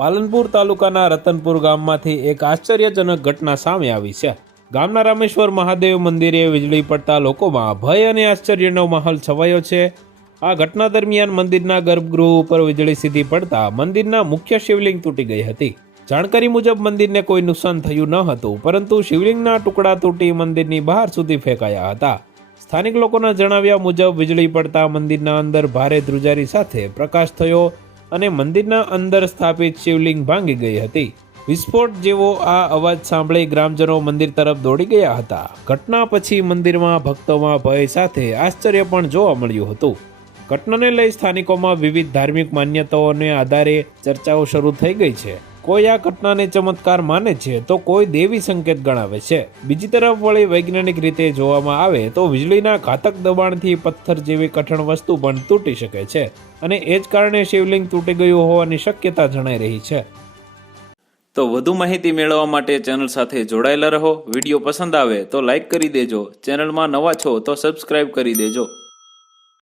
પાલનપુર તાલુકાના રતનપુર ગામમાંથી એક આશ્ચર્યજનક ઘટના સામે આવી છે। ગામના રામેશ્વર મહાદેવ મંદિરે વીજળી પડતા લોકોમાં ભય અને આશ્ચર્યનો માહોલ છવાયો છે। આ ઘટના દરમિયાન મંદિરના ગર્ભગૃહ ઉપર વીજળી સીધી પડતા મંદિરના મુખ્ય શિવલિંગ તૂટી ગઈ હતી। જાણકારી મુજબ મંદિરને કોઈ નુકસાન થયું ન હતું, પરંતુ શિવલિંગના ટુકડા તૂટી મંદિરની બહાર સુધી ફેંકાયા હતા। સ્થાનિક લોકોના જણાવ્યા મુજબ વીજળી પડતા મંદિરના અંદર ભારે ધ્રુજારી સાથે પ્રકાશ થયો અને મંદિરના અંદર સ્થાપિત શિવલિંગ ભાંગી ગઈ હતી। વિસ્ફોટ જેવો આ અવાજ સાંભળી ગ્રામજનો મંદિર તરફ દોડી ગયા હતા। ઘટના પછી મંદિરમાં ભક્તોમાં ભય સાથે આશ્ચર્ય પણ જોવા મળ્યું હતું। ઘટનાને લઈ સ્થાનિકોમાં વિવિધ ધાર્મિક માન્યતાઓને આધારે ચર્ચાઓ શરૂ થઈ ગઈ છે। કોઈ આ ઘટનાને ચમત્કાર માને છે તો કોઈ દેવી સંકેત ગણાવે છે। બીજી તરફ વળી વૈજ્ઞાનિક રીતે જોવામાં આવે તો વીજળીના ઘાતક દબાણથી પથ્થર જેવી કઠણ વસ્તુ પણ તૂટી શકે છે અને એ જ કારણે શિવલિંગ તૂટી ગયું હોવાની શક્યતા જણાઈ રહી છે। તો વધુ માહિતી મેળવવા માટે ચેનલ સાથે જોડાયેલા રહો। વિડીયો પસંદ આવે તો લાઈક કરી દેજો। ચેનલમાં નવા છો તો સબસ્ક્રાઇબ કરી દેજો।